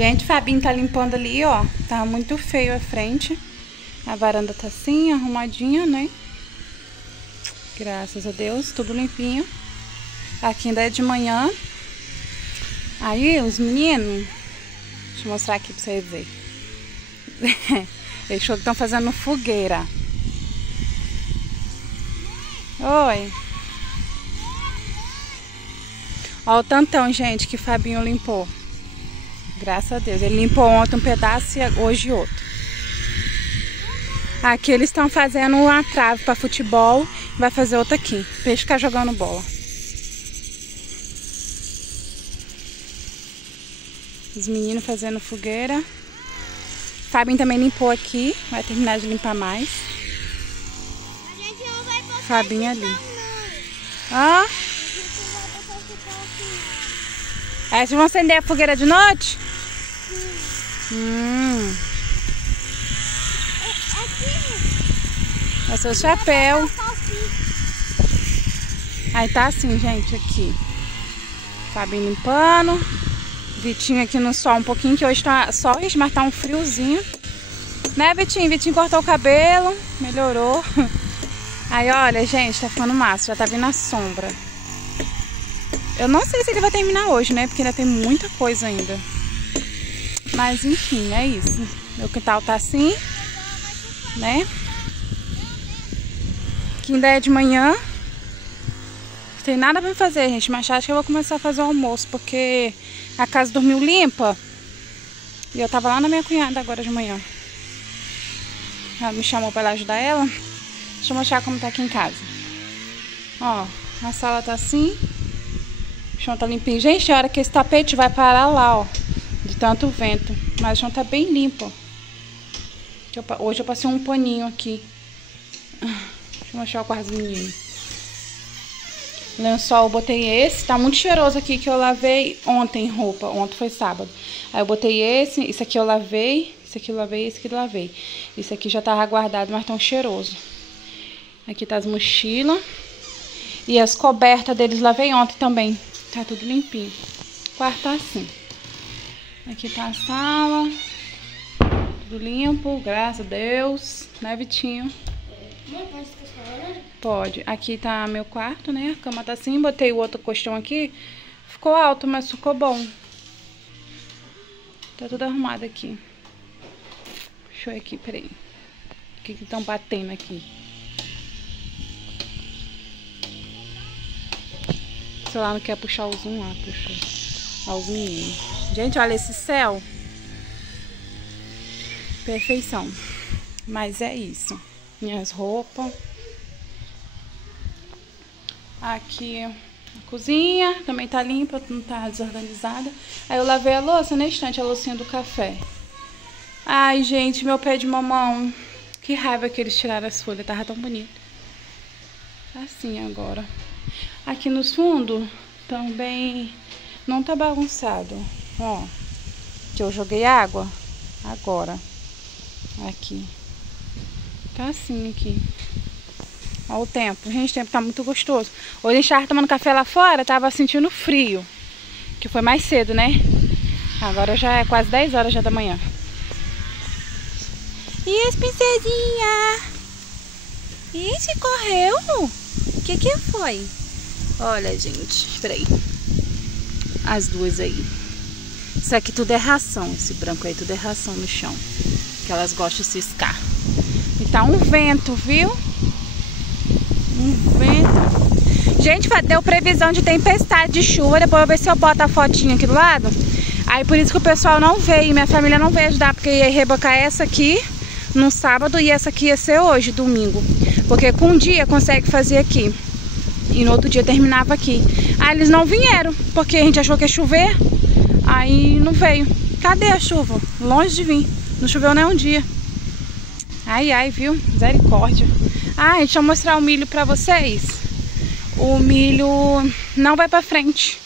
Gente, Fabinho tá limpando ali, ó. Tá muito feio a frente. A varanda tá assim, arrumadinha, né? Graças a Deus, tudo limpinho. Aqui ainda é de manhã. Aí, os meninos... Deixa eu mostrar aqui pra vocês verem. Eles estão fazendo fogueira. Oi. Ó o tantão, gente, que Fabinho limpou. Graças a Deus. Ele limpou ontem um pedaço e hoje outro. Aqui eles estão fazendo uma trave para futebol. Vai fazer outra aqui. Pra eles ficar jogando bola. Os meninos fazendo fogueira. Fabinho também limpou aqui. Vai terminar de limpar mais. A gente não vai botar Fabinho ali. Ah? Ó. Aí vocês vão acender a fogueira de noite? É seu chapéu. Aí tá assim, gente, aqui. Fabinho limpando. Vitinho aqui no sol um pouquinho, que hoje tá sol, mas tá um friozinho. Né, Vitinho? Vitinho cortou o cabelo, melhorou. Aí, olha, gente, tá ficando massa, já tá vindo a sombra. Eu não sei se ele vai terminar hoje, né? Porque ainda tem muita coisa ainda. Mas, enfim, é isso. Meu quintal tá assim, né? Aqui ainda é de manhã. Não tem nada pra fazer, gente. Mas acho que eu vou começar a fazer o almoço, porque a casa dormiu limpa. E eu tava lá na minha cunhada agora de manhã. Ela me chamou pra ela ajudar ela. Deixa eu mostrar como tá aqui em casa. Ó, a sala tá assim. O chão tá limpinho. Gente, a hora que esse tapete vai parar lá, ó. De tanto vento. Mas o chão tá bem limpo. Hoje eu passei um paninho aqui. Deixa eu mostrar o quarto do menino. Lençol, eu botei esse. Tá muito cheiroso aqui, que eu lavei ontem roupa. Ontem foi sábado. Aí eu botei esse. Isso aqui eu lavei. Isso aqui eu lavei. Esse aqui eu lavei. Isso aqui já tava guardado, mas tão cheiroso. Aqui tá as mochilas. E as cobertas deles lavei ontem também. Tá tudo limpinho. O quarto tá assim. Aqui tá a sala. Tudo limpo, graças a Deus. Né, Vitinho? Pode. Aqui tá meu quarto, né? A cama tá assim. Botei o outro colchão aqui. Ficou alto, mas ficou bom. Tá tudo arrumado aqui. Deixa eu ir aqui, peraí. O que estão batendo aqui? Se lá não quer puxar o zoom lá, puxa. Olha os meninos. Gente, olha esse céu. Perfeição. Mas é isso. Minhas roupas. Aqui a cozinha. Também tá limpa, não tá desorganizada. Aí eu lavei a louça na estante, a loucinha do café. Ai, gente, meu pé de mamão. Que raiva que eles tiraram as folhas. Tava tão bonito. Assim agora. Aqui nos fundos também não tá bagunçado. Ó, que eu joguei água agora. Aqui. Tá assim aqui. Ó o tempo. Gente, o tempo tá muito gostoso. Hoje a gente tava tomando café lá fora, tava sentindo frio. Que foi mais cedo, né? Agora já é quase 10 horas já da manhã. E as princesinhas? Ixi, correu? O que foi? Olha, gente, espera aí. As duas aí. Isso aqui tudo é ração. Esse branco aí tudo é ração no chão. Que elas gostam de ciscar. E tá um vento, viu? Um vento. Gente, deu previsão de tempestade de chuva. Depois eu vou ver se eu boto a fotinha aqui do lado. Aí por isso que o pessoal não veio. Minha família não veio ajudar. Porque ia rebocar essa aqui no sábado. E essa aqui ia ser hoje, domingo. Porque com um dia consegue fazer aqui. E no outro dia terminava aqui. Aí eles não vieram, porque a gente achou que ia chover. Aí não veio. Cadê a chuva? Longe de vir. Não choveu nem um dia. Ai, ai, viu? Misericórdia. Ah, deixa eu mostrar o milho pra vocês. O milho não vai pra frente.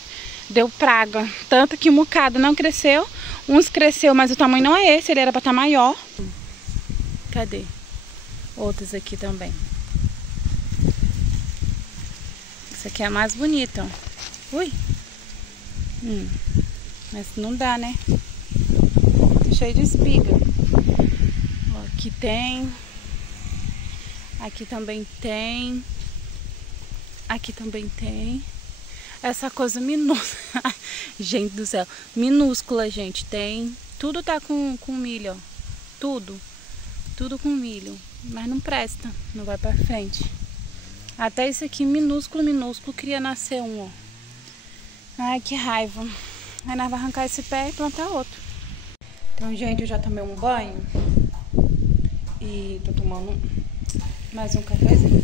Deu praga. Tanto que o mucado não cresceu. Uns cresceu, mas o tamanho não é esse. Ele era pra estar maior. Cadê? Outros aqui também. Essa aqui é a mais bonita, ó. Ui. Mas não dá, né? cheio de espiga. Ó, aqui tem. Aqui também tem. Aqui também tem. Essa coisa minúscula. Gente do céu. Minúscula, gente. Tem. Tudo tá com milho, ó. Tudo. Tudo com milho. Mas não presta. Não vai pra frente. Até esse aqui, minúsculo, minúsculo. Queria nascer um, ó. Ai, que raiva. Aí nós vamos arrancar esse pé e plantar outro. Então, gente, eu já tomei um banho. E tô tomando mais um cafezinho.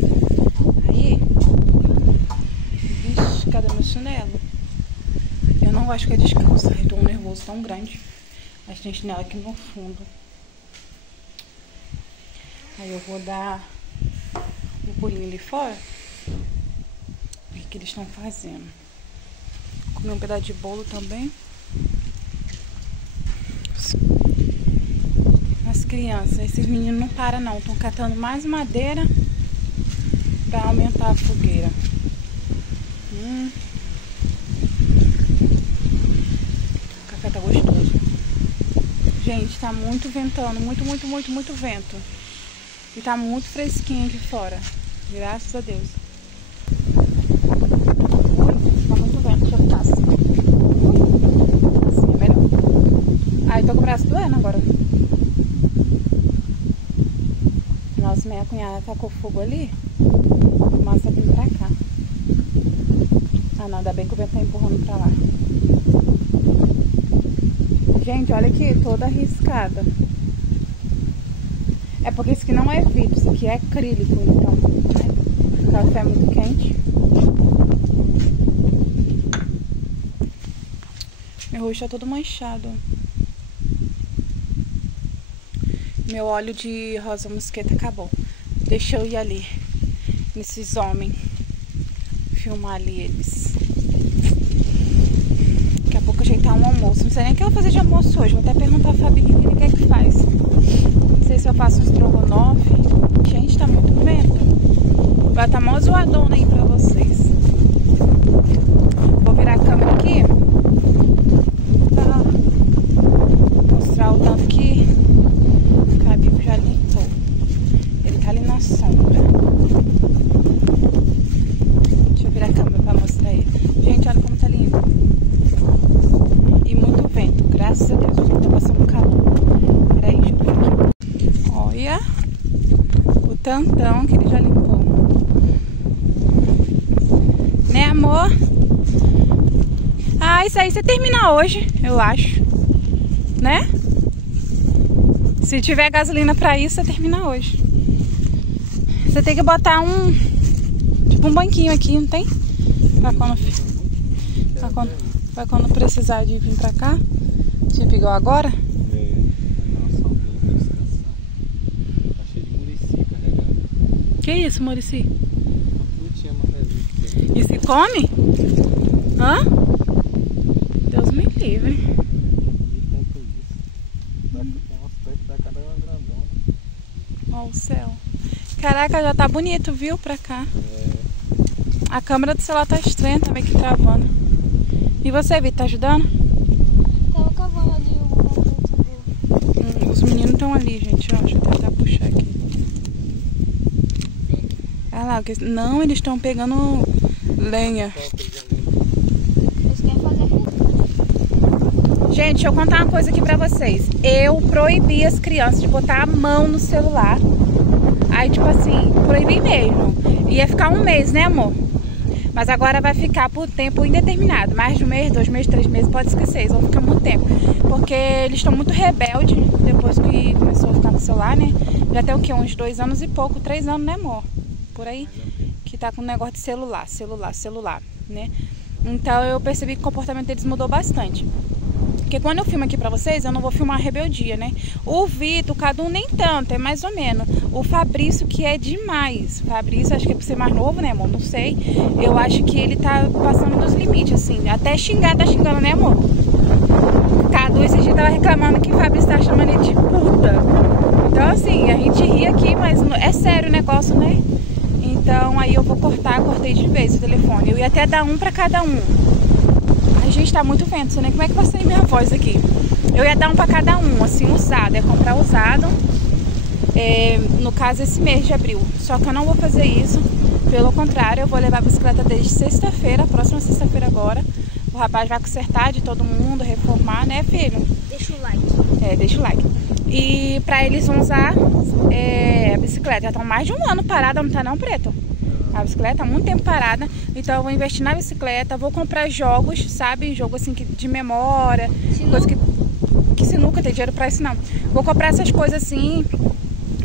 Aí... Vixe, cadê meu chinelo? Eu não gosto de ficar descalça. Eu tô um nervoso tão grande. Mas tem chinelo aqui no fundo. Aí eu vou dar um pulinho ali fora. O que eles estão fazendo? Comer um pedaço de bolo também. As crianças, esses meninos não param não. Estão catando mais madeira para aumentar a fogueira. O café tá gostoso. Gente, tá muito ventando. Muito vento. E tá muito fresquinho aqui fora. Graças a Deus. Tá muito vento, deixa eu ficar assim. Assim é melhor. Ai, tô com o braço doendo agora. Nossa, minha cunhada tacou fogo ali. A massa vindo pra cá. Ah não, ainda bem que o vento tá empurrando pra lá. Gente, olha aqui, toda arriscada. É porque isso aqui não é vidro, isso aqui é acrílico, então, né? O café é muito quente. Meu rosto tá todo manchado. Meu óleo de rosa mosqueta acabou. Deixa eu ir ali, nesses homens, filmar ali eles. Daqui a pouco ajeitar um almoço. Não sei nem o que eu vou fazer de almoço hoje. Vou até perguntar a Fabi o que ele quer que faz. Não sei se eu faço um estrogonofe. Gente, tá muito vento. Vai estar mó zoadona aí pra vocês. Vou virar a câmera aqui pra mostrar o tanto que o cabelo já limpou. Ele tá ali na sombra. Deixa eu virar a câmera pra mostrar ele. Gente, olha como tá lindo. E muito vento, graças a Deus. O vento tá passando calor. Peraí, deixa eu ver aqui. Olha o tantão que ele já limpou. Né, amor? Ah, isso aí você termina hoje, eu acho. Né? Se tiver gasolina pra isso, você termina hoje. Você tem que botar tipo um banquinho aqui, não tem? Pra quando precisar de vir pra cá. Tipo igual agora. Tá cheio de murici carregado. Que isso, murici? Uma frutinha amarelinha. E se come? Hã? Deus me livre. E tanto isso. Daqui tem umas perto da cada uma grandona. Ó o céu. Caraca, já tá bonito, viu? Pra cá. A câmera do celular tá estranha também, que travando. E você, Vitor, tá ajudando? Tava cavando ali o movimento. Os meninos estão ali, gente. Ó, deixa eu tentar puxar aqui. Olha lá, não, eles estão pegando lenha. Eles querem fazer Gente, deixa eu contar uma coisa aqui pra vocês. Eu proibi as crianças de botar a mão no celular. Aí, tipo assim, proibi mesmo. Ia ficar um mês, né, amor? Mas agora vai ficar por tempo indeterminado. Mais de um mês, 2 meses, 3 meses, pode esquecer. Eles vão ficar muito tempo. Porque eles estão muito rebeldes depois que começou a ficar no celular, né? Já tem o quê? Uns 2 anos e pouco, 3 anos, né, amor? Por aí. Que tá com um negócio de celular, né? Então eu percebi que o comportamento deles mudou bastante. Porque quando eu filmo aqui pra vocês, eu não vou filmar a rebeldia, né? O Vitor, o Cadu nem tanto, é mais ou menos. O Fabrício que é demais. O Fabrício, acho que é por ser mais novo, né, amor? Não sei. Eu acho que ele tá passando dos limites, assim. Até xingar, tá xingando, né, amor? O Cadu, esse dia tava reclamando que o Fabrício tá chamando ele de puta. Então, assim, a gente ri aqui, mas é sério o negócio, né? Então, aí eu vou cortei de vez o telefone. Eu ia até dar um pra cada um. Ai, gente, tá muito vento, não sei nem como é que vai sair minha voz aqui. Eu ia dar um pra cada um, assim, um no caso esse mês de abril. Só que eu não vou fazer isso, pelo contrário, eu vou levar a bicicleta desde sexta-feira, próxima sexta-feira agora. O rapaz vai consertar de todo mundo, reformar, né, filho? Deixa o like. Deixa o like. E pra eles vão usar a bicicleta. Já estão mais de um ano parada, não tá não, Preto? A bicicleta há muito tempo parada. Então eu vou investir na bicicleta, vou comprar jogos, sabe? Jogo assim de memória, coisa que sinuca, tem dinheiro pra isso não. Vou comprar essas coisas assim.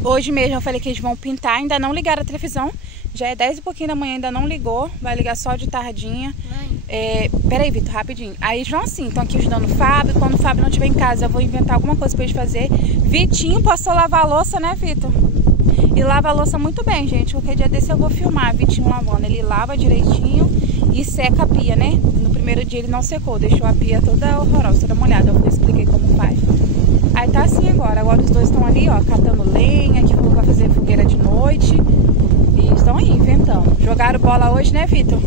Hoje mesmo eu falei que eles vão pintar, ainda não ligaram a televisão. Já é 10 e pouquinho da manhã, ainda não ligou. Vai ligar só de tardinha. Peraí, Vitor, rapidinho. Aí eles vão assim, estão aqui ajudando o Fábio. Quando o Fábio não estiver em casa, eu vou inventar alguma coisa pra eles fazer. Vitinho passou a lavar a louça, né, Vitor? E lava a louça muito bem, gente. Qualquer dia desse eu vou filmar Vitinho lavando. Ele lava direitinho e seca a pia, né? No primeiro dia ele não secou, deixou a pia toda horrorosa, toda molhada. Eu expliquei como faz. Aí tá assim agora. Agora os dois estão ali, ó, catando lenha, que falou que vai fazer fogueira de noite. E estão aí, inventando. Jogaram bola hoje, né, Vitor?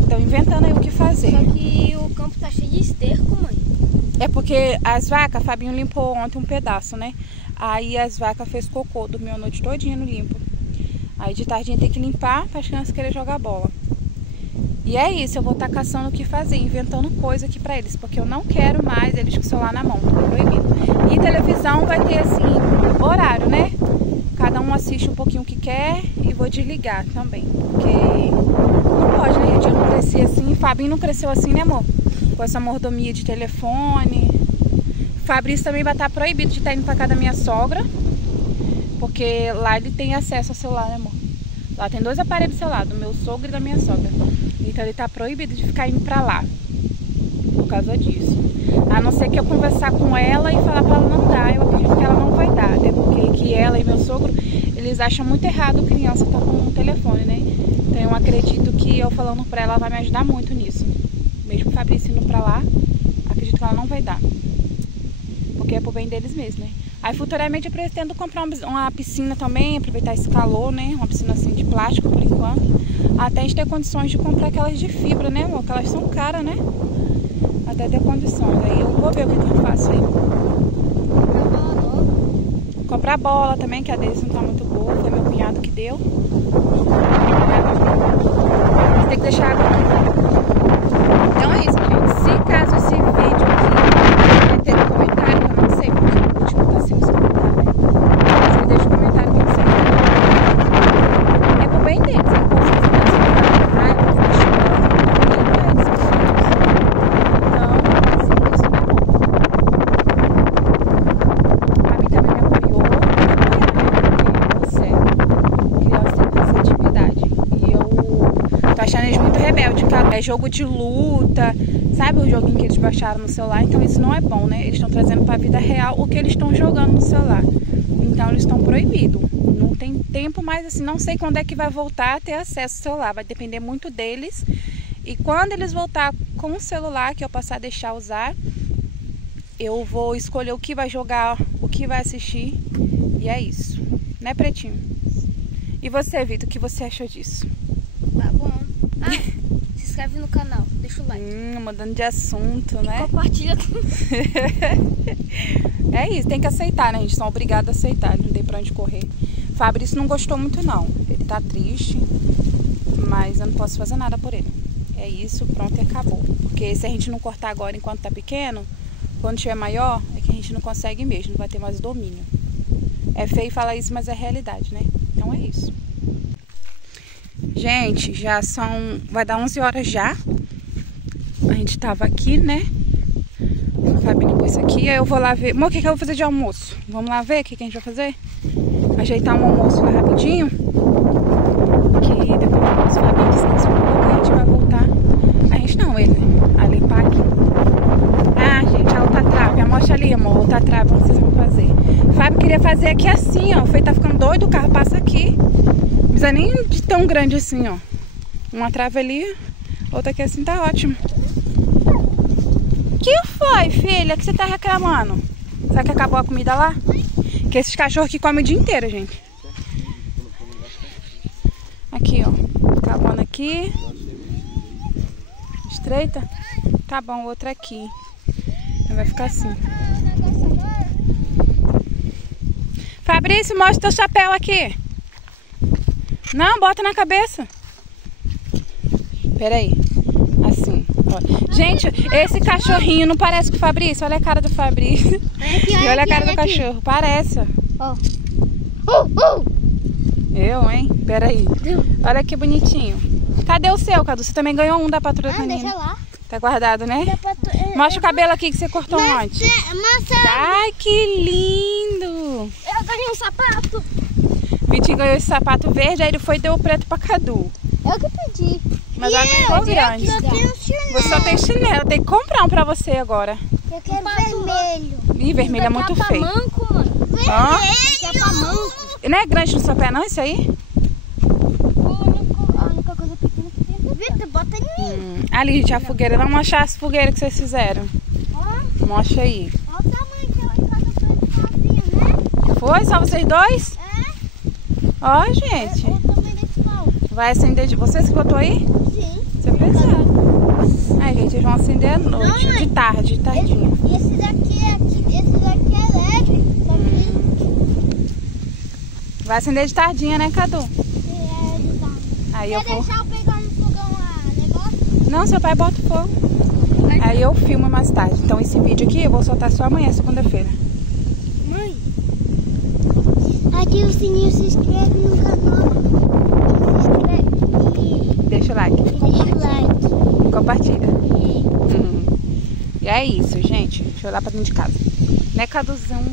Estão inventando aí o que fazer. Só que o campo tá cheio de esterco, mãe. É porque as vacas, Fabinho limpou ontem um pedaço, né? Aí as vacas fez cocô, dormiu a noite todinha no limpo. Aí de tardinha tem que limpar para as crianças quererem jogar bola. E é isso, eu vou estar caçando o que fazer, inventando coisa aqui pra eles, porque eu não quero mais eles com o celular na mão, tá proibido. E televisão vai ter assim, horário, né? Cada um assiste um pouquinho o que quer e vou desligar também, porque não pode, né, gente? Eu não cresci assim, Fabinho não cresceu assim, né, amor? Com essa mordomia de telefone. Fabrício também vai estar proibido de estar indo pra casa da minha sogra, porque lá ele tem acesso ao celular, né, amor? Lá tem 2 aparelhos do celular, do meu sogro e da minha sogra. Então ele tá proibido de ficar indo pra lá, por causa disso. A não ser que eu conversar com ela e falar pra ela não dar, eu acredito que ela não vai dar. Até porque que ela e meu sogro, eles acham muito errado criança estar com um telefone, né? Então eu acredito que eu falando pra ela vai me ajudar muito nisso. Mesmo o Fabrício indo pra lá, acredito que ela não vai dar. Porque é pro bem deles mesmo, né? Aí futuramente eu pretendo comprar uma piscina também, aproveitar esse calor, né? Uma piscina assim de plástico por enquanto. Até a gente ter condições de comprar aquelas de fibra, né, amor? Que elas são caras, né? Até ter condições. Aí eu vou ver o que eu faço aí. Comprar bola também, que a deles não tá muito boa. Foi meu cunhado que deu. Tem que deixar água aqui. Então é isso, gente. Se caso esse vídeo aqui vai ter comentário, eu não sei, porque o último tá sem os comentários, né? Você deixa o comentário que você quer. É pro bem deles, eu não posso fazer nada, se vai raiva, vai chorando, eles são filhos. Então, assim, isso tá bom. A mim também me apoiou, porque você, criança tem que fazer atividade. E eu tô achando eles muito rebeldes, é jogo de luta, sabe o joguinho que eles baixaram no celular? Então isso não é bom, né? Eles estão trazendo para a vida real o que eles estão jogando no celular. Então eles estão proibidos. Não tem tempo mais assim, não sei quando é que vai voltar a ter acesso ao celular. Vai depender muito deles. E quando eles voltar com o celular, que eu passar a deixar usar, eu vou escolher o que vai jogar, o que vai assistir. E é isso. Né, Pretinho? E você, Vitor, o que você achou disso? Tá bom. Se inscreve no canal, deixa o like. Mudando de assunto, né? Compartilha tudo. É isso, tem que aceitar, né? A gente são obrigados a aceitar, não tem pra onde correr. Fabrício não gostou muito não, ele tá triste, mas eu não posso fazer nada por ele. É isso, pronto e acabou. Porque se a gente não cortar agora enquanto tá pequeno, quando tiver maior, é que a gente não consegue mesmo, não vai ter mais domínio. É feio falar isso, mas é realidade, né? Então é isso. Gente, já são... vai dar 11 horas já. A gente tava aqui, né? A Fabi limpou isso aqui. Aí eu vou lá ver... Amor, o que eu vou fazer de almoço? Vamos lá ver o que a gente vai fazer? Ajeitar um almoço lá rapidinho. Que depois do almoço, Fabi descansa um pouco. A gente vai voltar. A gente não, ele, a limpar aqui. Ah, gente, a outra trave. Mostra ali, amor, a outra trave. O que vocês vão fazer? Fábio queria fazer aqui assim, ó. Foi, tá ficando doido, o carro passa aqui. Não precisa nem de tão grande assim, ó. Uma trave ali, outra aqui assim, tá ótimo. Que foi, filha, que você tá reclamando? Será que acabou a comida lá? Que esses cachorros aqui comem o dia inteiro, gente. Aqui, ó. Acabando aqui. Estreita? Tá bom, outra aqui. Vai ficar assim. Fabrício, mostra teu chapéu aqui. Não, bota na cabeça. Peraí. Assim, ó. Gente, esse cachorrinho não parece com o Fabrício. Olha a cara do Fabrício. E olha a cara do cachorro. Parece, ó. Eu, hein? Peraí. Olha que bonitinho. Cadê o seu, Cadu? Você também ganhou um da Patrulha Canina. Deixa lá. Tá guardado, né? Mostra o cabelo aqui que você cortou ontem. Ai, que lindo! Eu ganhei um sapato. Vitinho ganhou esse sapato verde, aí ele foi e deu o preto pra Cadu. Eu que pedi. Mas ela ficou grande. Eu tenho chinelo. Você só tem chinelo, tem que comprar um pra você agora. Eu quero vermelho. Ih, vermelho é muito feio. Manco, mãe. Ó. Esse é pra manco. Não é grande no seu pé não, isso aí? A única coisa pequena que tem. Vitor, bota em mim. Ali, gente, a fogueira. Vamos mostrar as fogueiras que vocês fizeram. Mostra aí. Olha o tamanho que ela casa sozinha, né? Foi? Só vocês dois? É. Ó, gente. Olha o tamanho desse pau. Vai acender de... Vocês que botou aí? Sim. Você precisa. Ai, gente, eles vão acender à noite. Não, mãe. De tarde, de tardinha. Esse daqui é leve. Vai acender de tardinha, né, Cadu? Aí eu Quer vou... deixar eu pegar no fogão a negócio? Não, seu pai bota fogo. Aí eu filmo mais tarde. Então esse vídeo aqui eu vou soltar só amanhã, segunda-feira. Mãe, ativa o sininho, se inscreve no canal. Se inscreve Deixa o like. e deixa o like. Compartilha. E é isso, gente. Deixa eu olhar pra dentro de casa. Né, Caduzão?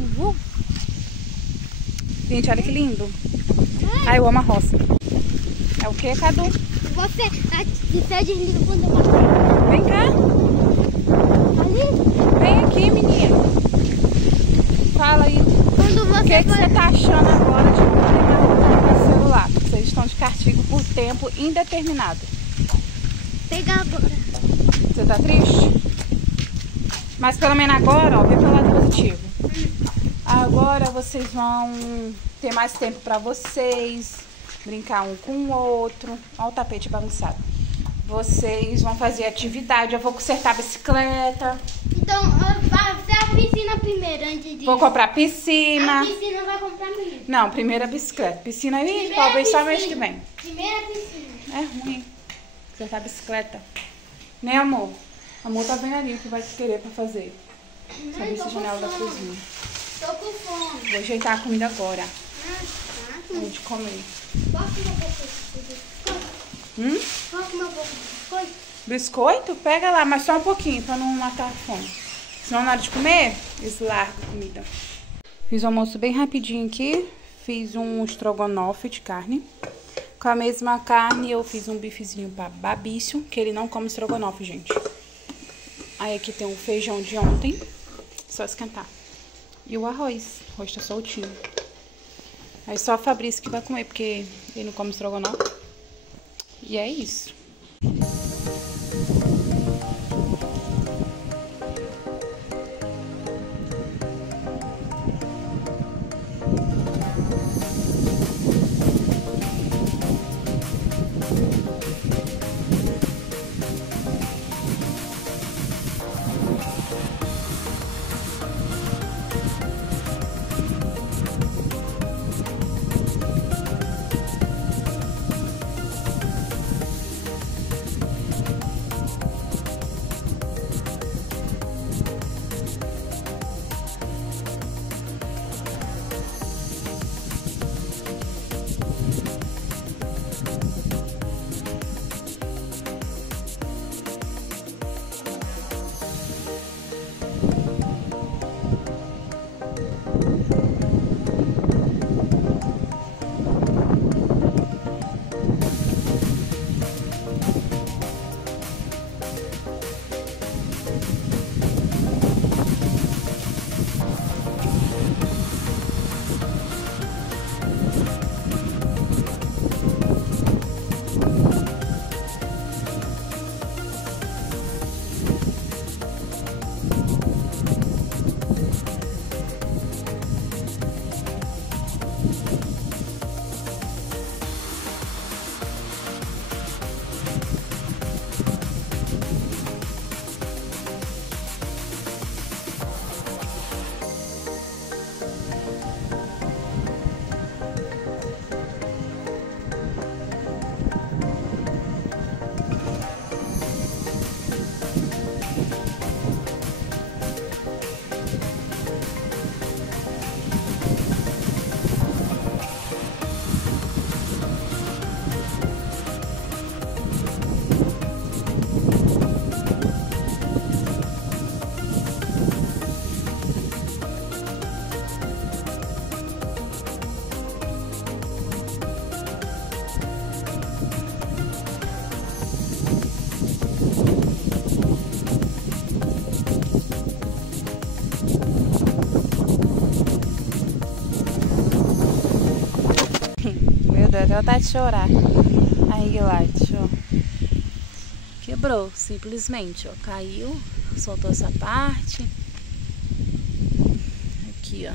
Gente, olha que lindo. Ai, eu amo a roça. É o que, Cadu? Você desliga quando eu matar. Vem cá. Ali? Vem aqui, menino. Fala aí. Quando O que você tá achando agora de não poder mais no celular? Vocês estão de castigo por tempo indeterminado. Pegar agora. Você tá triste? Mas pelo menos agora, ó, vê pelo lado positivo. Agora vocês vão ter mais tempo pra vocês, brincar um com o outro. Olha o tapete bagunçado. Vocês vão fazer atividade, eu vou consertar a bicicleta. Então, vai ser a piscina primeiro, antes de... Vou comprar piscina. A piscina vai comprar mesmo. Não, primeiro a bicicleta. Piscina aí, Primeiro talvez a só mês piscina. que vem. Primeira piscina. É ruim consertar a bicicleta. Né, amor? Amor tá vendo ali o que vai querer pra fazer. Sabe essa janela da cozinha. Tô com fome. Vou ajeitar a comida agora. Tá. Antes de comer. Posso comer um pouco de biscoito? Posso comer um pouco de biscoito? Biscoito? Pega lá, mas só um pouquinho pra não matar a fome. Senão na hora de comer, eles largam a comida. Fiz o almoço bem rapidinho aqui. Fiz um estrogonofe de carne. Com a mesma carne eu fiz um bifezinho pra Babício, que ele não come estrogonofe, gente. Aí aqui tem o feijão de ontem. Só esquentar. E o arroz. O arroz tá soltinho. Aí só a Fabrício que vai comer, porque ele não come estrogonofe. E é isso. até vontade de chorar. A ring light, ó. Quebrou, simplesmente, ó. Caiu, soltou essa parte. Aqui, ó.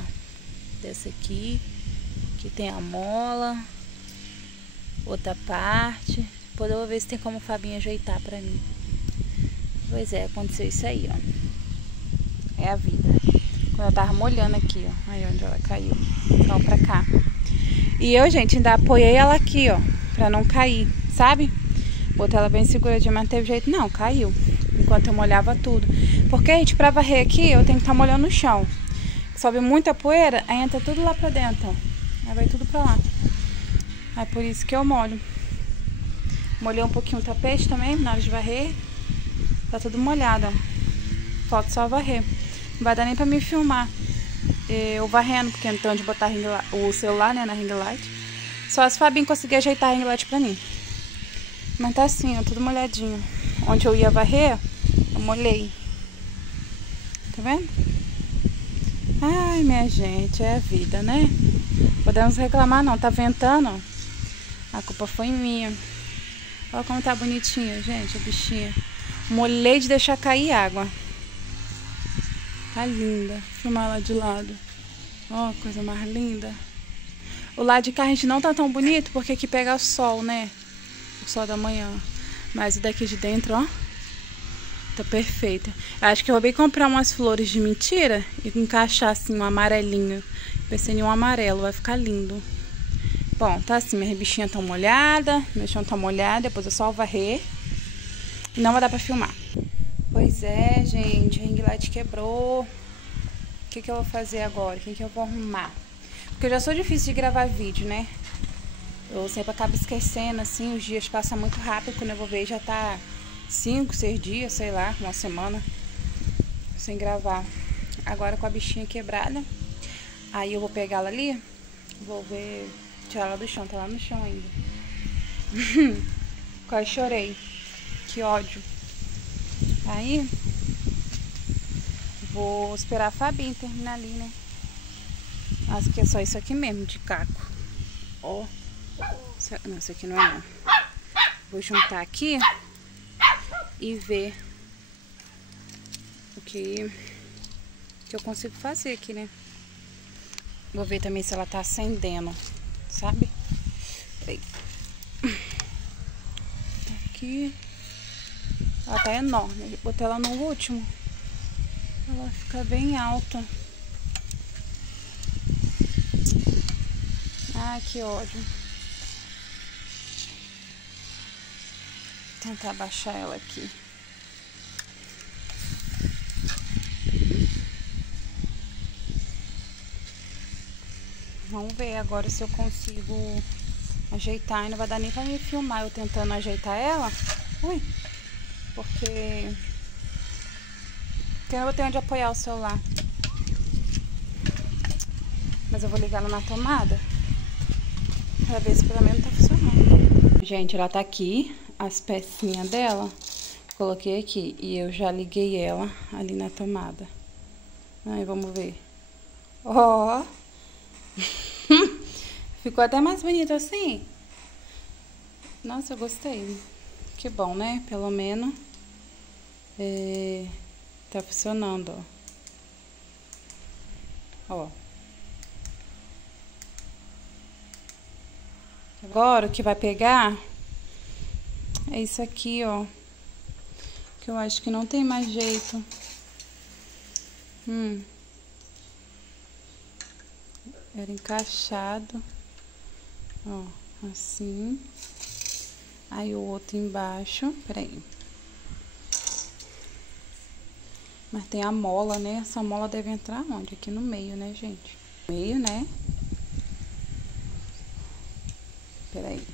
Dessa aqui. Aqui tem a mola. Outra parte. Depois eu vou ver se tem como o Fabinho ajeitar pra mim. Pois é, aconteceu isso aí, ó. É a vida. Quando eu tava molhando aqui, ó. Aí onde ela caiu. Então, pra cá. E eu, gente, ainda apoiei ela aqui, ó. Pra não cair, sabe? Botei ela bem seguradinha, mas não teve jeito não. Caiu. Enquanto eu molhava tudo. Porque, gente, pra varrer aqui, eu tenho que estar molhando no chão. Sobe muita poeira, aí entra tudo lá pra dentro, ó. Aí vai tudo pra lá. Aí por isso que eu molho. Molhei um pouquinho o tapete também, na hora de varrer. Tá tudo molhado, ó. Falta só varrer. Não vai dar nem pra me filmar eu varrendo, porque não tem onde botar o celular, né, na ring light. Só se o Fabinho conseguir ajeitar a ring light pra mim. Mas tá assim, ó, tudo molhadinho. Onde eu ia varrer, eu molhei. Tá vendo? Ai, minha gente, é a vida, né? Podemos reclamar não, tá ventando, ó. A culpa foi minha. Olha como tá bonitinha, gente, a bichinha. Molhei de deixar cair água. Tá linda. Vou filmar ela de lado. Ó, coisa mais linda. O lado de cá a gente não tá tão bonito porque aqui pega o sol, né? O sol da manhã. Mas o daqui de dentro, ó, tá perfeito. Acho que eu vou bem comprar umas flores de mentira e encaixar assim um amarelinho. Pensei em um amarelo, vai ficar lindo. Bom, tá assim, minhas bichinhas estão molhadas, meu chão tá molhado, depois eu só varrer. E não vai dar pra filmar. Pois é, gente, a ring light quebrou. O que eu vou fazer agora? O que eu vou arrumar? Porque eu já sou difícil de gravar vídeo, né? Eu sempre acabo esquecendo, assim, os dias passam muito rápido. Quando eu vou ver já tá 5, 6 dias, sei lá, uma semana sem gravar. Agora com a bichinha quebrada, aí eu vou pegar ela ali, vou ver, tirar ela do chão, tá lá no chão ainda. Quase chorei, que ódio. Aí vou esperar a Fabinho terminar ali, né? Acho que é só isso aqui mesmo de caco. Ó, não, isso aqui não é não. Vou juntar aqui e ver o que eu consigo fazer aqui, né? Vou ver também se ela tá acendendo, sabe? Peraí. Aqui. Ela tá enorme. Botei ela no último. Ela fica bem alta. Ah, que ódio. Vou tentar baixar ela aqui. Vamos ver agora se eu consigo ajeitar. E não vai dar nem pra me filmar eu tentando ajeitar ela. Ui. Porque eu não vou ter onde apoiar o celular. Mas eu vou ligar ela na tomada pra ver se pelo menos tá funcionando. Gente, ela tá aqui, as pecinhas dela. Coloquei aqui e eu já liguei ela ali na tomada. Aí, vamos ver. Ó! Ficou até mais bonito assim. Nossa, eu gostei. Que bom, né? Pelo menos tá funcionando, ó. Ó. Agora o que vai pegar é isso aqui, ó. Que eu acho que não tem mais jeito. Era encaixado. Ó, assim. Aí o outro embaixo. Peraí. Mas tem a mola, né? Essa mola deve entrar onde? Aqui no meio, né, gente? Meio, né? Peraí.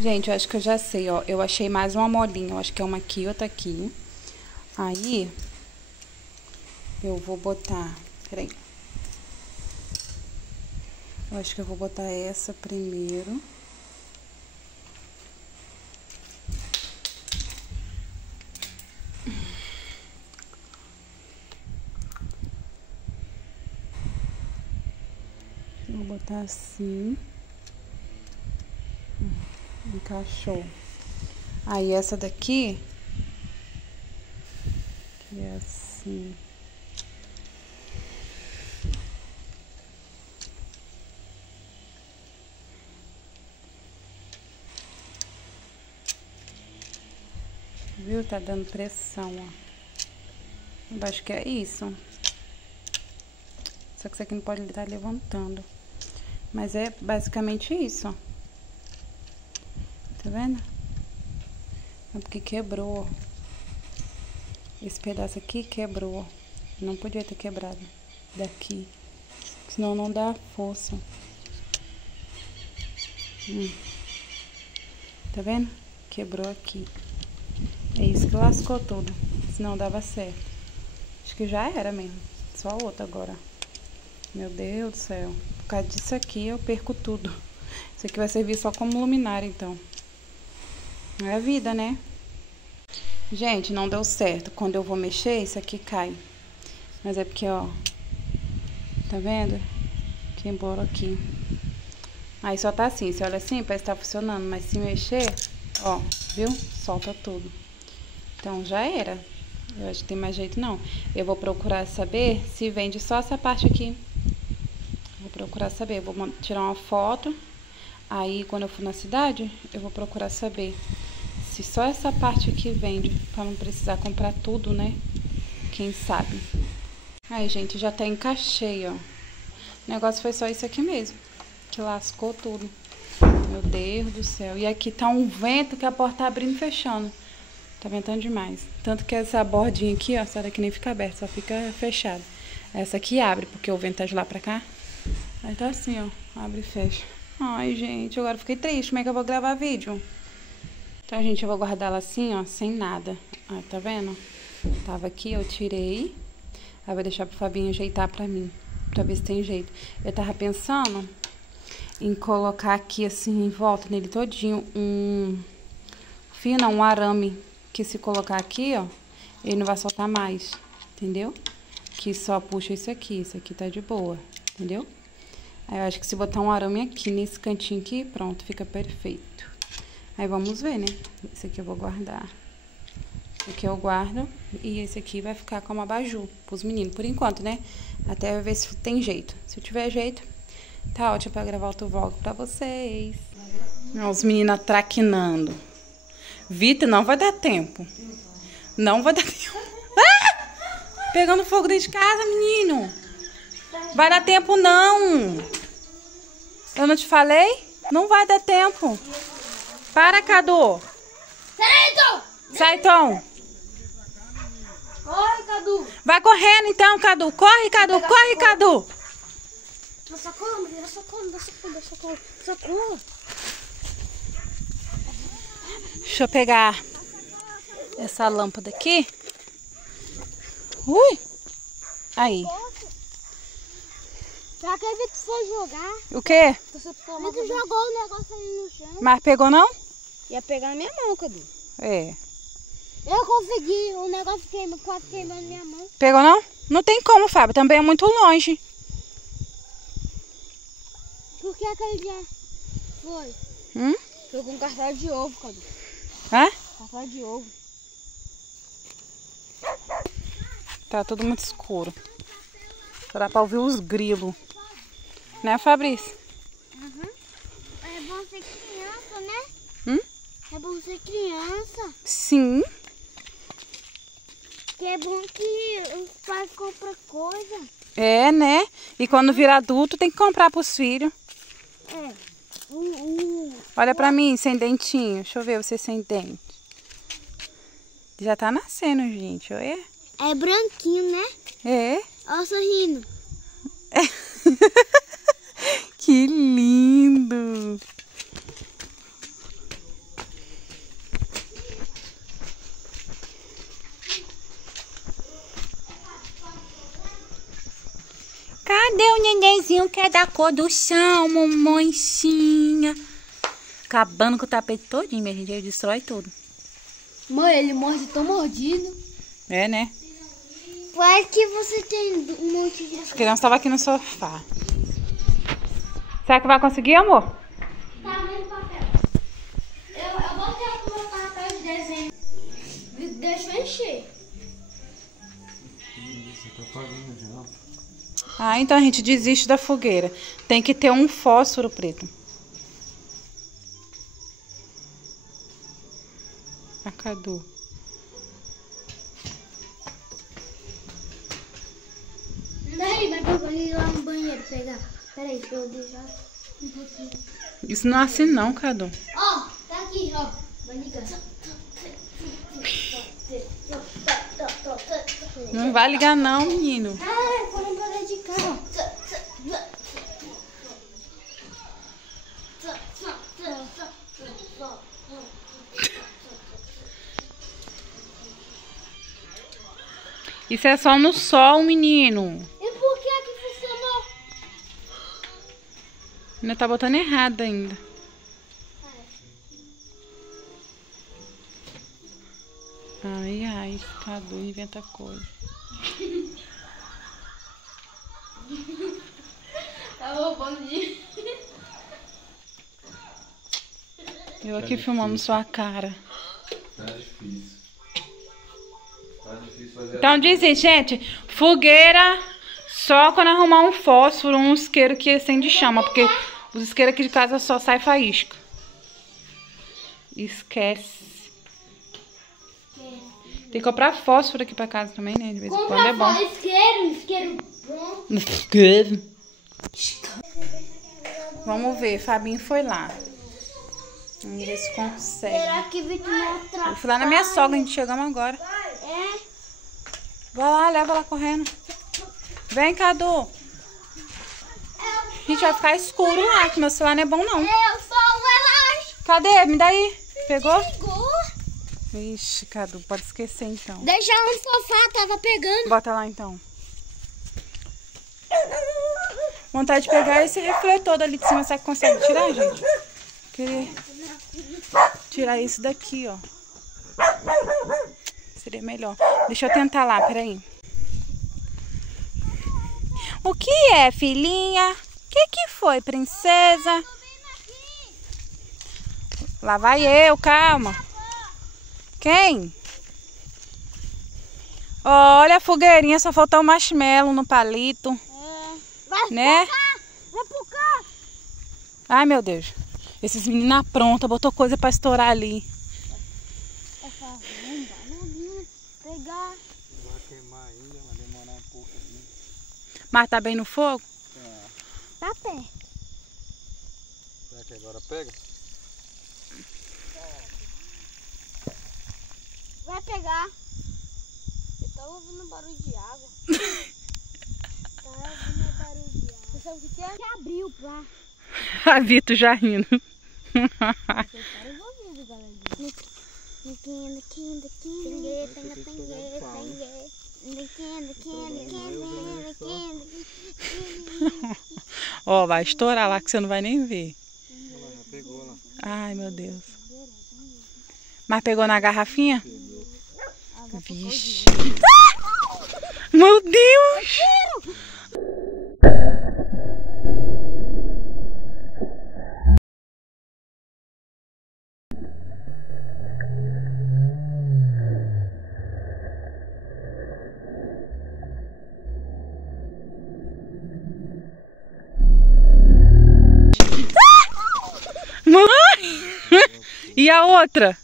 Gente, eu acho que eu já sei, ó. Eu achei mais uma molinha. Eu acho que é uma aqui, outra aqui. Aí, eu vou botar... Peraí. Eu acho que eu vou botar essa primeiro. botar assim. Encaixou. Aí essa daqui, que é assim. Viu? Tá dando pressão, ó. Eu acho que é isso. Só que isso aqui não pode estar levantando. Mas é basicamente isso, ó. Tá vendo? É porque quebrou. Esse pedaço aqui quebrou. Não podia ter quebrado daqui. Senão não dá força. Tá vendo? Quebrou aqui. É isso que lascou tudo. Senão dava certo. Acho que já era mesmo. Só outra agora. Meu Deus do céu. Por causa disso aqui eu perco tudo. Isso aqui vai servir só como luminária, então. É a vida, né? Gente, não deu certo. Quando eu vou mexer, isso aqui cai. Mas é porque, ó. Tá vendo? Quebrou aqui. Aí só tá assim. Você olha assim, parece que tá funcionando. Mas se mexer, ó, viu? Solta tudo. Então já era. Eu acho que tem mais jeito não. Eu vou procurar saber se vende só essa parte aqui. Vou procurar saber. Eu vou tirar uma foto. Aí quando eu for na cidade, eu vou procurar saber se só essa parte aqui vende. Pra não precisar comprar tudo, né? Quem sabe. Aí, gente, já até encaixei, ó. O negócio foi só isso aqui mesmo. Que lascou tudo. Meu Deus do céu. E aqui tá um vento que a porta tá abrindo e fechando. Tá ventando demais. Tanto que essa bordinha aqui, ó, essa daqui nem fica aberta, só fica fechada. Essa aqui abre, porque o vento tá de lá pra cá. Aí tá assim, ó, abre e fecha. Ai, gente, agora eu fiquei triste. Como é que eu vou gravar vídeo? Então, gente, eu vou guardar ela assim, ó, sem nada. Ó, tá vendo? Tava aqui, eu tirei. Aí vou deixar pro Fabinho ajeitar pra mim, pra ver se tem jeito. Eu tava pensando em colocar aqui, assim, em volta nele todinho, um arame. Que se colocar aqui, ó, ele não vai soltar mais, entendeu? Que só puxa isso aqui tá de boa, entendeu? Aí eu acho que se botar um arame aqui, nesse cantinho aqui, pronto, fica perfeito. Aí vamos ver, né? Esse aqui eu vou guardar. Esse aqui eu guardo e esse aqui vai ficar como abajur pros meninos, por enquanto, né? Até ver se tem jeito. Se tiver jeito, tá ótimo pra gravar outro vlog pra vocês. Ó, os meninos traquinando. Vitor, não vai dar tempo. Não vai dar tempo. Ah! Pegando fogo dentro de casa, menino. Vai dar tempo, não. Eu não te falei? Não vai dar tempo. Para, Cadu. Sai, Tom. Corre, Cadu. Vai correndo, então, Cadu. Corre, Cadu. Corre, Cadu. Socorro. Deixa eu pegar essa lâmpada aqui. Ui! Aí. Será que ele foi jogar? O quê? Ele jogou o negócio ali no chão. Mas pegou, não? Ia pegar na minha mão, Cadu. É. Eu consegui. O negócio quase queimando minha mão. Pegou, não? Não tem como, Fábio. Também é muito longe. Por que aquele dia foi? Foi com cartão de ovo, Cadu. Hã? Cartão de ovo. Tá tudo muito escuro. Só dá pra ouvir os grilos. Né, Fabrício? É bom ser criança, né? É bom ser criança. Sim. Que é bom que os pais compram coisa. É, né? E quando virar adulto tem que comprar pros filhos. É. Olha pra mim, sem dentinho. Deixa eu ver você sem dente. Já tá nascendo, gente. Olha. É branquinho, né? É. Olha sorrindo. Que lindo. Cadê o nenenzinho que é da cor do chão, mamonchinha? Acabando com o tapete todinho, minha gente. Ele destrói tudo. Mãe, ele morde tão mordido. É, né? Parece que você tem um monte de... As crianças estavam aqui no sofá. Será que vai conseguir, amor? Tá vendo papel? Eu botei aqui meu papel de desenho. Deixa eu encher. Você tá apagando já. Ah, então a gente desiste da fogueira. Tem que ter um fósforo preto. A Cadu. Daí, vai pra ir lá no banheiro pegar. Peraí, deixa eu deixar um pouquinho. Isso não é assim não, Cadu. Ó, tá aqui, ó. Vai ligar. Não vai ligar não, menino. Ah, foram para de cá. Isso é só no sol, menino. E por que aqui funcionou? Ainda tá botando errado ainda. Ai, ai, Cadu inventa coisa. Tá roubando de... Eu aqui filmando sua cara. Tá difícil. Tá difícil fazer. Então desiste, gente. Fogueira só quando arrumar um fósforo, um isqueiro que acende chama. Porque os isqueiros aqui de casa só sai faísca. Esquece. Tem que comprar fósforo aqui pra casa também, né? De vez em quando é bom. Isqueiro pronto. Isqueiro. Vamos ver, Fabinho foi lá. Vamos ver se consegue. Será que vai te mostrar? Eu fui lá na minha sogra, a gente chegamos agora. É? Vai lá, leva lá correndo. Vem, Cadu. A gente vai ficar escuro lá, que meu celular não é bom, não. Eu sou o relógio. Cadê? Me dá aí. Pegou? Pegou. Ixi, Cadu, pode esquecer então. Deixa no sofá, tava pegando. Bota lá então. Vontade de pegar esse refletor dali de cima. Será que consegue tirar, gente? Queria tirar isso daqui, ó. Seria melhor. Deixa eu tentar lá, peraí. O que é, filhinha? O que foi, princesa? Lá vai eu, calma. Quem? Olha a fogueirinha, só faltou o marshmallow no palito. Vai né? Vai pro cá. Ai, meu Deus. Esses meninos aprontam, botou coisa pra estourar ali. Pegar. Vai queimar ainda, vai demorar um pouco aqui. Mas tá bem no fogo? Tá perto. Será que agora pega? Vai pegar. Eu tava ouvindo barulho de água. Tá ouvindo barulho de água. Você sabe o que é? Que abriu lá. A Vitor já rindo. Vocês estão envolvidos, galera. Ó, vai estourar lá que você não vai nem ver. Olha lá, já pegou lá. Ai, meu Deus. Mas pegou na garrafinha? Vixe. Meu Deus! Mãe! E a outra?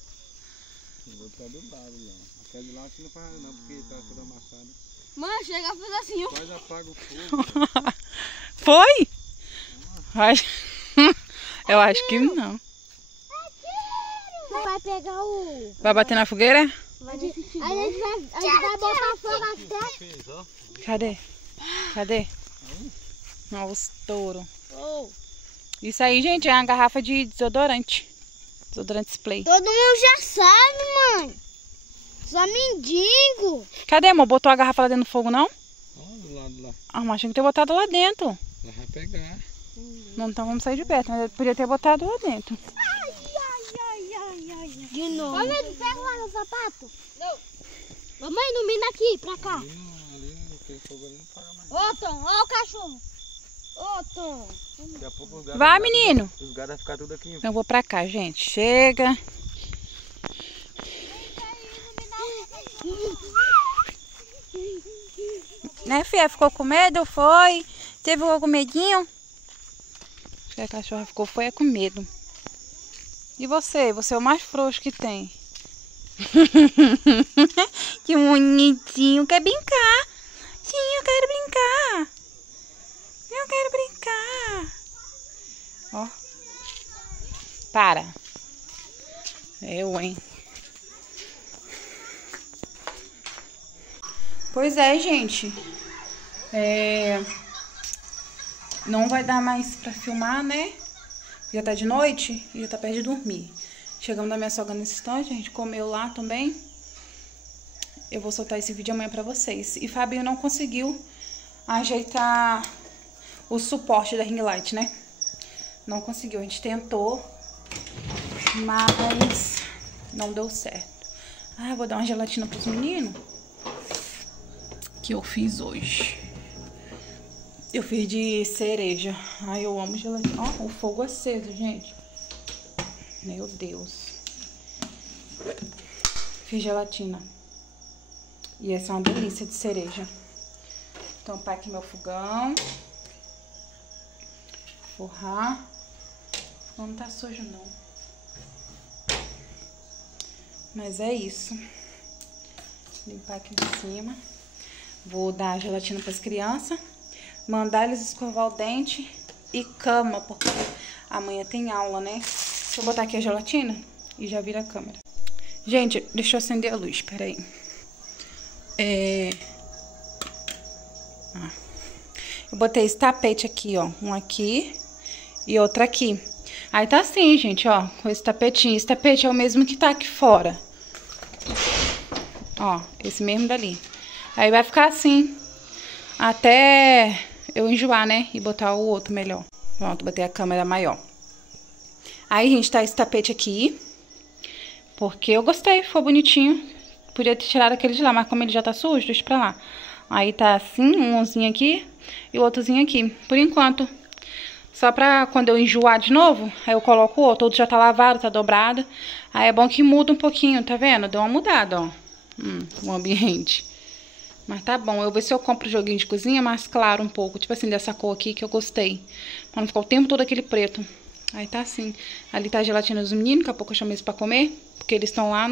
Vou pra do lado lá. Aquela de lá acho que não faz não, porque tá toda amassada. Mano, chega a fazer assim, ó. Quase apaga o fogo. Foi? Eu acho que não. Vai pegar o... Vai bater na fogueira? A gente vai botar fogo até... Fez, ó. Cadê? Cadê? Olha o estouro. Oh. Isso aí, gente, é uma garrafa de desodorante. Desodorante spray. Todo mundo já sabe, mãe. Só mendigo. Cadê, amor? Botou a garrafa lá dentro do fogo, não? Olha do lado lá. Ah, mas tinha que ter botado lá dentro. Ela vai pegar. Não, então vamos sair de perto, mas eu podia ter botado lá dentro. De novo. Mamãe, pega lá no sapato. Não. Mamãe, não mina aqui, pra cá. Ali, aquele fogo ali não paga mais. Ô, Tom, ó o cachorro. Ô, Tom. Daqui a pouco os gatos Vai, menino. Os gatos vão ficar tudo aqui. Então eu vou pra cá, gente. Chega. Né, filha? Ficou com medo? Foi? Teve algum medinho? Acho que a cachorra ficou com medo. E você? Você é o mais frouxo que tem. Que bonitinho. Quer brincar? Sim, eu quero brincar. Eu quero brincar. Ó. Para. Eu, hein? Pois é, gente. Não vai dar mais pra filmar, né? Já tá de noite e já tá perto de dormir. Chegamos da minha sogra nesse instante, a gente comeu lá também. Eu vou soltar esse vídeo amanhã pra vocês. E Fabinho não conseguiu ajeitar o suporte da ring light, né? Não conseguiu, a gente tentou, mas não deu certo. Ah, eu vou dar uma gelatina pros meninos. Que eu fiz hoje. Eu fiz de cereja. Ai, eu amo gelatina. Ó, o fogo aceso, gente. Meu Deus. Fiz gelatina. E essa é uma delícia de cereja. Então, tampar aqui meu fogão. Forrar. O fogão não tá sujo, não. Mas é isso. Limpar aqui de cima. Vou dar a gelatina para as crianças. Mandar eles escovar o dente. E cama, porque amanhã tem aula, né? Deixa eu botar aqui a gelatina e já vira a câmera. Gente, deixa eu acender a luz, peraí. Eu botei esse tapete aqui, ó. Um aqui e outro aqui. Aí tá assim, gente, ó. Com esse tapetinho. Esse tapete é o mesmo que tá aqui fora. Ó, esse mesmo dali. Aí vai ficar assim. Até eu enjoar, né? E botar o outro melhor. Pronto, botei a câmera maior. Aí, gente, tá esse tapete aqui. Porque eu gostei, ficou bonitinho. Podia ter tirado aquele de lá, mas como ele já tá sujo, deixa pra lá. Aí tá assim, umzinho aqui e o outrozinho aqui. Por enquanto. Só pra quando eu enjoar de novo, aí eu coloco o outro. O outro já tá lavado, tá dobrado. Aí é bom que muda um pouquinho, tá vendo? Deu uma mudada, ó. O ambiente. Mas tá bom. Eu vou ver se eu compro o joguinho de cozinha mais claro um pouco. Tipo assim, dessa cor aqui que eu gostei. Pra não ficar o tempo todo aquele preto. Aí tá assim. Ali tá a gelatina dos meninos. Daqui a pouco eu chamo eles pra comer. Porque eles estão lá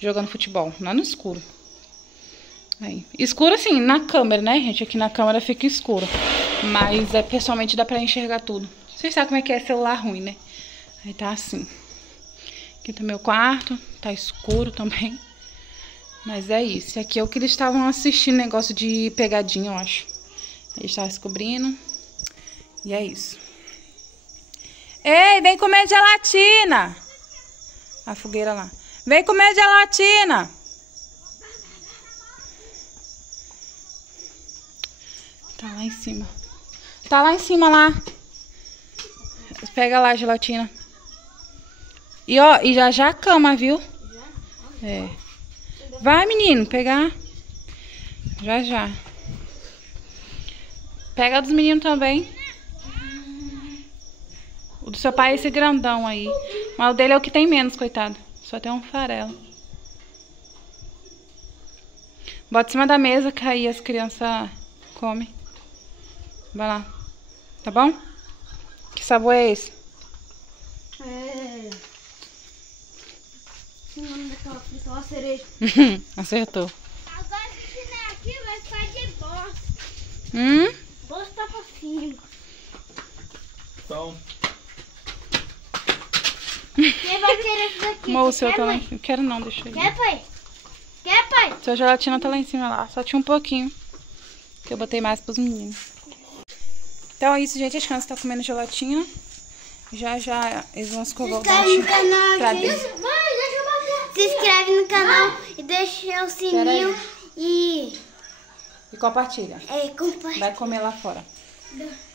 jogando futebol. Lá no escuro. Aí. Escuro assim, na câmera, né, gente? Aqui na câmera fica escuro. Mas pessoalmente dá pra enxergar tudo. Vocês sabem como é que é celular ruim, né? Aí tá assim. Aqui tá meu quarto. Tá escuro também. Mas é isso. Aqui é o que eles estavam assistindo. Negócio de pegadinha, eu acho. Eles estavam descobrindo. E é isso. Ei, vem comer gelatina. A fogueira lá. Vem comer gelatina. Tá lá em cima. Tá lá em cima, lá. Pega lá a gelatina. E ó, e já a cama, viu? É. Vai, menino, pegar. Já. Pega a dos meninos também. O do seu pai é esse grandão aí. Mas o dele é o que tem menos, coitado. Só tem um farelo. Bota em cima da mesa que aí as crianças comem. Vai lá. Tá bom? Que sabor é esse? O nome daquela fruta, uma cereja. Acertou. Agora se tiver aqui vai ficar de bosta. Bosta pra cima. Então. Quem vai querer isso daqui? O seu tá lá em cima. Quero não, deixa aí. Quer, pai? Quer, pai? Sua gelatina tá lá em cima lá. Só tinha um pouquinho. Que eu botei mais pros meninos. Então é isso, gente. As crianças estão comendo gelatina. Já eles vão escovar o dente. Se inscreve no canal e deixa o sininho e compartilha. Compartilha. Vai comer lá fora.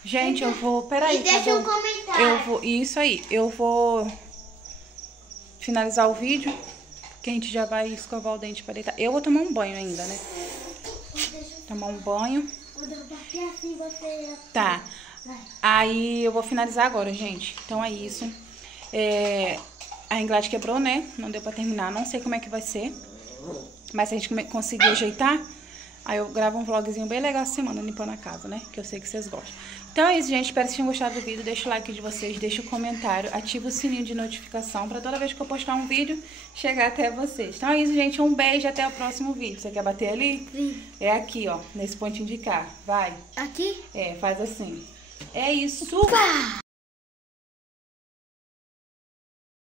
Gente, eu vou... Peraí. E deixa um comentário. Isso aí. Eu vou finalizar o vídeo. Que a gente já vai escovar o dente pra deitar. Eu vou tomar um banho ainda, né? Tomar um banho. Quando eu bater assim, você... Tá. Aí eu vou finalizar agora, gente. Então é isso. A Inglade quebrou, né? Não deu pra terminar. Não sei como é que vai ser. Mas se a gente conseguir ajeitar, aí eu gravo um vlogzinho bem legal essa semana, limpando a casa, né? Que eu sei que vocês gostam. Então é isso, gente. Espero que vocês tenham gostado do vídeo. Deixa o like de vocês, deixa o comentário, ativa o sininho de notificação pra toda vez que eu postar um vídeo, chegar até vocês. Então é isso, gente. Um beijo, até o próximo vídeo. Você quer bater ali? Sim. É aqui, ó, nesse pontinho de cá. Vai. Aqui? Faz assim. É isso. Pá!